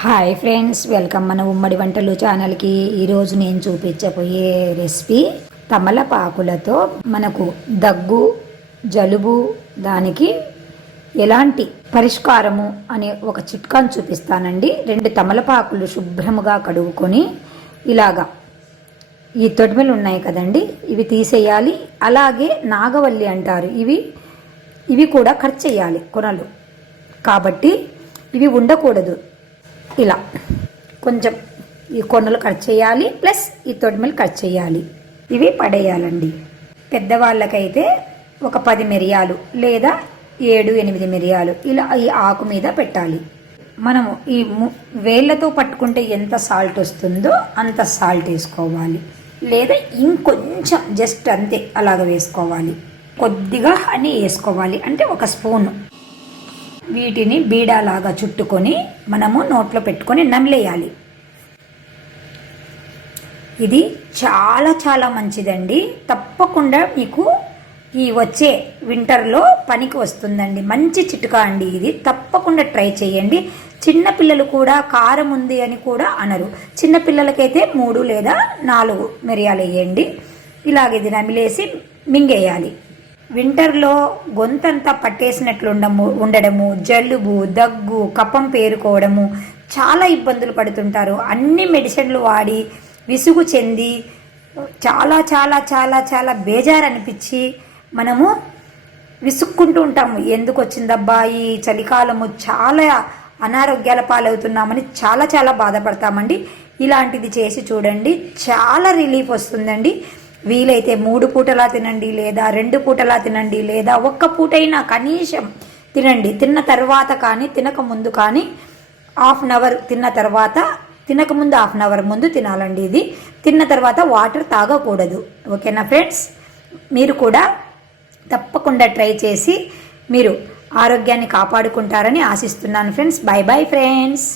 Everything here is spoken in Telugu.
హాయ్ ఫ్రెండ్స్, వెల్కమ్ మన ఉమ్మడి వంటలు ఛానల్కి. ఈరోజు నేను చూపించబోయే రెసిపీ తమలపాకులతో మనకు దగ్గు, జలుబు దానికి ఎలాంటి పరిష్కారము అనే ఒక చిట్కాను చూపిస్తానండి. 2 తమలపాకులు శుభ్రముగా కడుగుకొని ఇలాగా ఈ తొడిమెలు ఉన్నాయి కదండి, ఇవి తీసేయాలి. అలాగే నాగవల్లి అంటారు, ఇవి కూడా కట్ చేయాలి కొనలు, కాబట్టి ఇవి ఉండకూడదు. ఇలా కొంచెం ఈ కొనలు కట్ చేయాలి, ప్లస్ ఈ తొడిమెలు కట్ చేయాలి. ఇవి పడేయాలండి. పెద్దవాళ్ళకైతే ఒక 10 మిరియాలు లేదా 7-8 మిరియాలు ఇలా ఈ ఆకు మీద పెట్టాలి. మనము ఈ వేళ్ళతో పట్టుకుంటే ఎంత సాల్ట్ వస్తుందో అంత సాల్ట్ వేసుకోవాలి, లేదా ఇంకొంచెం జస్ట్ అంతే అలాగ వేసుకోవాలి. కొద్దిగా హనీ వేసుకోవాలి, అంటే 1 స్పూను. వీటిని బీడాలాగా చుట్టుకొని మనము నోట్లో పెట్టుకొని నమిలేయాలి. ఇది చాలా చాలా మంచిదండి. తప్పకుండా మీకు ఈ వచ్చే వింటర్లో పనికి వస్తుందండి. మంచి చిట్కా అండి ఇది. తప్పకుండా ట్రై చేయండి. చిన్నపిల్లలు కూడా కారం ఉంది అని కూడా అనరు. చిన్నపిల్లలకైతే 3 లేదా 4 మిరియాలు వేయండి. ఇలాగ ఇది నమిలేసి మింగేయాలి. వింటర్లో గొంతంతా పట్టేసినట్లు ఉండడము, జలుబు, దగ్గు, కఫం పేరుకోవడము, చాలా ఇబ్బందులు పడుతుంటారు. అన్ని మెడిసిన్లు వాడి విసుగు చెంది చాలా చాలా చాలా చాలా బేజారు అనిపించి మనము విసుక్కుంటూ ఉంటాము. ఎందుకు వచ్చిందబ్బా ఈ చలికాలము, చాలా అనారోగ్యాల పాలవుతున్నామని చాలా చాలా బాధపడతామండి. ఇలాంటిది చేసి చూడండి, చాలా రిలీఫ్ వస్తుందండి. వీలైతే 3 పూటలా తినండి, లేదా 2 పూటలా తినండి, లేదా 1 పూటైనా కనీసం తినండి. తిన్న తర్వాత కానీ తినక ముందు కానీ ½ అన్ అవర్ తిన్న తర్వాత, తినకముందు ½ అన్ అవర్ ముందు తినాలండి. ఇది తిన్న తర్వాత వాటర్ తాగకూడదు. ఓకేనా ఫ్రెండ్స్? మీరు కూడా తప్పకుండా ట్రై చేసి మీరు ఆరోగ్యాన్ని కాపాడుకుంటారని ఆశిస్తున్నాను ఫ్రెండ్స్. By bye friends.